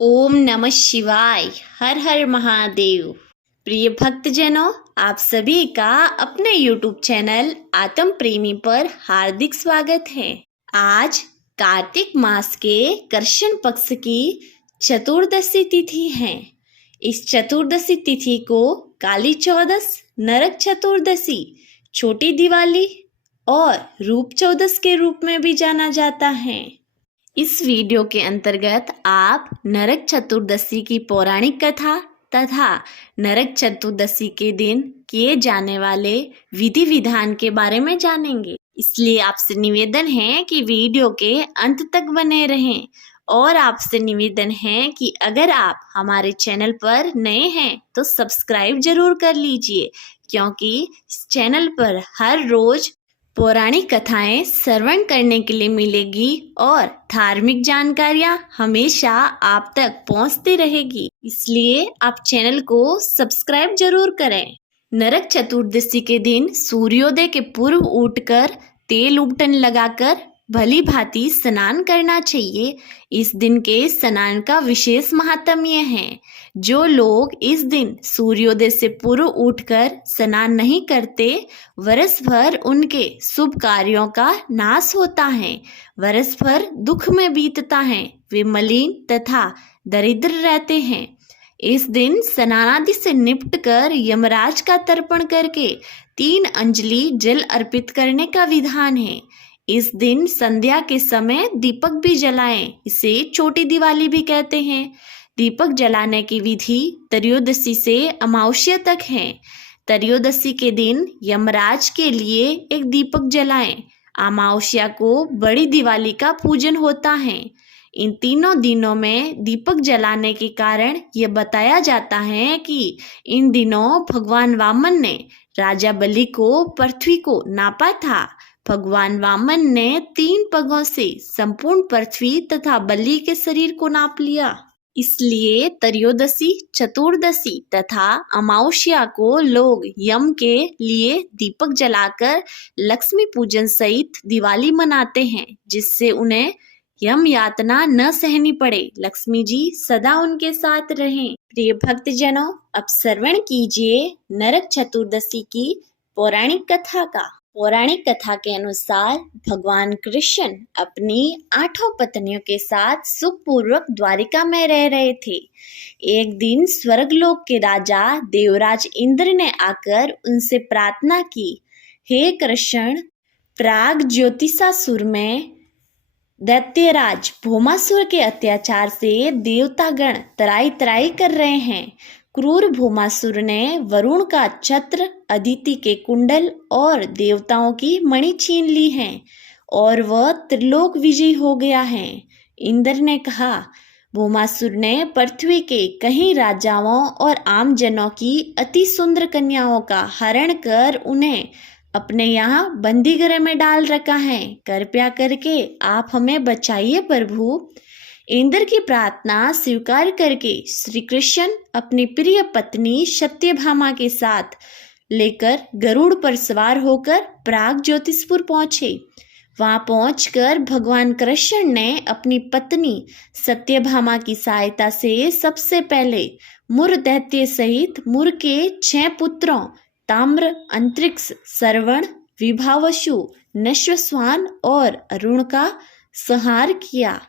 ओम नमः शिवाय। हर हर महादेव। प्रिय भक्तजनों, आप सभी का अपने YouTube चैनल आत्म प्रेमी पर हार्दिक स्वागत है। आज कार्तिक मास के कृष्ण पक्ष की चतुर्दशी तिथि है। इस चतुर्दशी तिथि को काली चौदस, नरक चतुर्दशी, छोटी दिवाली और रूप चौदस के रूप में भी जाना जाता है। इस वीडियो के अंतर्गत आप नरक चतुर्दशी की पौराणिक कथा तथा नरक चतुर्दशी के दिन किए जाने वाले विधि विधान के बारे में जानेंगे। इसलिए आपसे निवेदन है कि वीडियो के अंत तक बने रहें और आपसे निवेदन है कि अगर आप हमारे चैनल पर नए हैं तो सब्सक्राइब जरूर कर लीजिए, क्योंकि इस चैनल पर हर रोज पौराणिक कथाएं श्रवण करने के लिए मिलेगी और धार्मिक जानकारियां हमेशा आप तक पहुंचती रहेगी। इसलिए आप चैनल को सब्सक्राइब जरूर करें। नरक चतुर्दशी के दिन सूर्योदय के पूर्व उठकर तेल उपटन लगाकर भली भांति स्नान करना चाहिए। इस दिन के स्नान का विशेष महात्म्य है। जो लोग इस दिन सूर्योदय से पूर्व उठकर स्नान नहीं करते, वर्ष भर उनके शुभ कार्यों का नाश होता है, वर्ष भर दुख में बीतता है, वे मलिन तथा दरिद्र रहते हैं। इस दिन स्नानादि से निपट कर यमराज का तर्पण करके 3 अंजलि जल अर्पित करने का विधान है। इस दिन संध्या के समय दीपक भी जलाएं। इसे छोटी दिवाली भी कहते हैं। दीपक जलाने की विधि त्रयोदशी से अमावस्या तक है। त्रयोदशी के दिन यमराज के लिए एक दीपक जलाएं। अमावस्या को बड़ी दिवाली का पूजन होता है। इन तीनों दिनों में दीपक जलाने के कारण यह बताया जाता है कि इन दिनों भगवान वामन ने राजा बलि को पृथ्वी को नापा था। भगवान वामन ने 3 पगों से संपूर्ण पृथ्वी तथा बलि के शरीर को नाप लिया। इसलिए त्रयोदशी, चतुर्दशी तथा अमावस्या को लोग यम के लिए दीपक जलाकर लक्ष्मी पूजन सहित दिवाली मनाते हैं, जिससे उन्हें यम यातना न सहनी पड़े। लक्ष्मी जी सदा उनके साथ रहें। प्रिय भक्तजनों, अब श्रवण कीजिए नरक चतुर्दशी की पौराणिक कथा का। पौराणिक कथा के अनुसार भगवान कृष्ण अपनी 8 पत्नियों के साथ सुखपूर्वक द्वारिका में रह रहे थे। एक दिन स्वर्गलोक के राजा देवराज इंद्र ने आकर उनसे प्रार्थना की, हे कृष्ण, प्राग ज्योतिषासुर में दैत्यराज भौमासुर के अत्याचार से देवतागण त्राई त्राई कर रहे हैं। क्रूर भौमासुर ने वरुण का छत्र, अदिति के कुंडल और देवताओं की मणि छीन ली है और वह त्रिलोक विजयी हो गया है। इंद्र ने कहा, भौमासुर ने पृथ्वी के कई राजाओं और आम जनों की अति सुंदर कन्याओं का हरण कर उन्हें अपने यहाँ बंदी गृह में डाल रखा है। कृपया करके आप हमें बचाइए प्रभु। इंद्र की प्रार्थना स्वीकार करके श्री कृष्ण अपनी प्रिय पत्नी सत्यभामा के साथ लेकर गरुड़ पर सवार होकर प्राग ज्योतिषपुर पहुंचे। वहां पहुंचकर भगवान कृष्ण ने अपनी पत्नी सत्यभामा की सहायता से सबसे पहले मुर दैत्य सहित मुर के 6 पुत्रों ताम्र, अंतरिक्ष, श्रवण, विभावसु, नश्वस्वान और अरुण का संहार किया।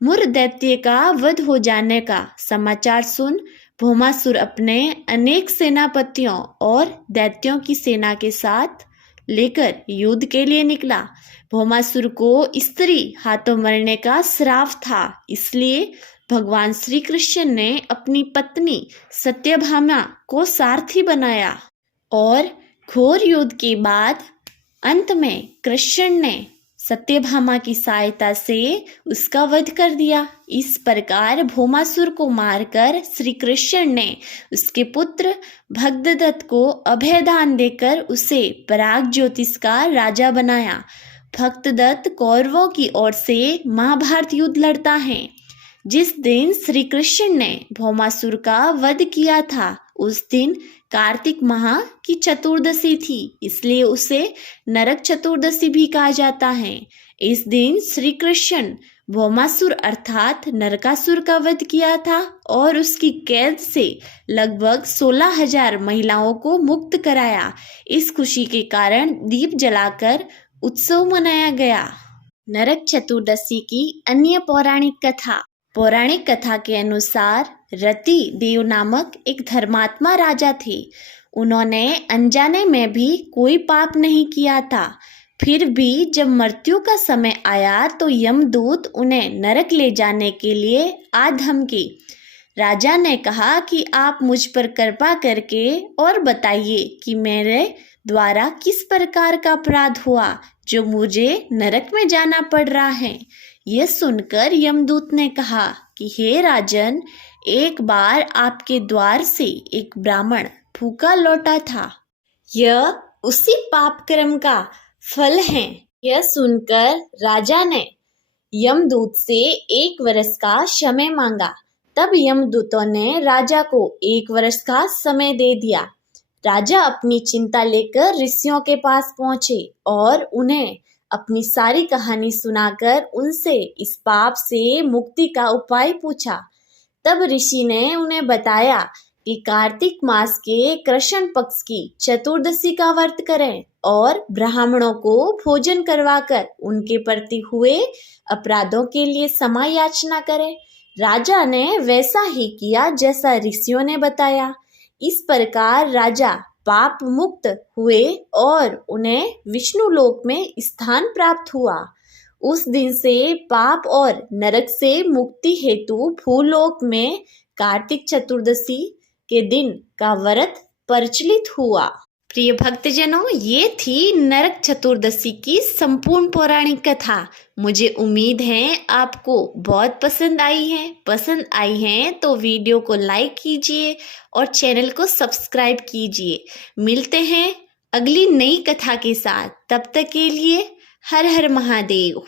मुर दैत्य का वध हो जाने का समाचार सुन भौमासुर अपने अनेक सेनापतियों और दैत्यों की सेना के साथ लेकर युद्ध के लिए निकला। भौमासुर को स्त्री हाथों मरने का श्राप था, इसलिए भगवान श्री कृष्ण ने अपनी पत्नी सत्यभामा को सारथी बनाया और घोर युद्ध के बाद अंत में कृष्ण ने सत्यभामा की सहायता से उसका वध कर दिया। इस प्रकार भौमासुर को मारकर श्री कृष्ण ने उसके पुत्र भगदत्त को अभयदान देकर उसे पराग ज्योतिष का राजा बनाया। भगदत्त कौरवों की ओर से महाभारत युद्ध लड़ता है। जिस दिन श्री कृष्ण ने भौमासुर का वध किया था, उस दिन कार्तिक माह की चतुर्दशी थी, इसलिए उसे नरक चतुर्दशी भी कहा जाता है। इस दिन श्री कृष्ण भौमासुर अर्थात नरकासुर का वध किया था और उसकी कैद से लगभग 16,000 महिलाओं को मुक्त कराया। इस खुशी के कारण दीप जलाकर उत्सव मनाया गया। नरक चतुर्दशी की अन्य पौराणिक कथा के अनुसार रति देव नामक एक धर्मात्मा राजा थे। उन्होंने अनजाने में भी कोई पाप नहीं किया था। फिर भी जब मृत्यु का समय आया तो यमदूत उन्हें नरक ले जाने के लिए आ धमकी। राजा ने कहा कि आप मुझ पर कृपा करके और बताइए कि मेरे द्वारा किस प्रकार का अपराध हुआ जो मुझे नरक में जाना पड़ रहा है। यह सुनकर यमदूत ने कहा कि हे राजन, एक बार आपके द्वार से एक ब्राह्मण भूखा लौटा था। यह उसी पाप कर्म का फल है। यह सुनकर राजा ने यमदूत से 1 वर्ष का समय मांगा। तब यमदूतों ने राजा को 1 वर्ष का समय दे दिया। राजा अपनी चिंता लेकर ऋषियों के पास पहुंचे और उन्हें अपनी सारी कहानी सुनाकर उनसे इस पाप से मुक्ति का उपाय पूछा। तब ऋषि ने उन्हें बताया कि कार्तिक मास के कृष्ण पक्ष की चतुर्दशी का व्रत करें और ब्राह्मणों को भोजन करवाकर उनके प्रति हुए अपराधों के लिए क्षमा याचना करें। राजा ने वैसा ही किया जैसा ऋषियों ने बताया। इस प्रकार राजा पाप मुक्त हुए और उन्हें विष्णु लोक में स्थान प्राप्त हुआ। उस दिन से पाप और नरक से मुक्ति हेतु भूलोक में कार्तिक चतुर्दशी के दिन का व्रत प्रचलित हुआ। प्रिय भक्तजनों, ये थी नरक चतुर्दशी की संपूर्ण पौराणिक कथा। मुझे उम्मीद है आपको बहुत पसंद आई है तो वीडियो को लाइक कीजिए और चैनल को सब्सक्राइब कीजिए। मिलते हैं अगली नई कथा के साथ। तब तक के लिए हर हर महादेव।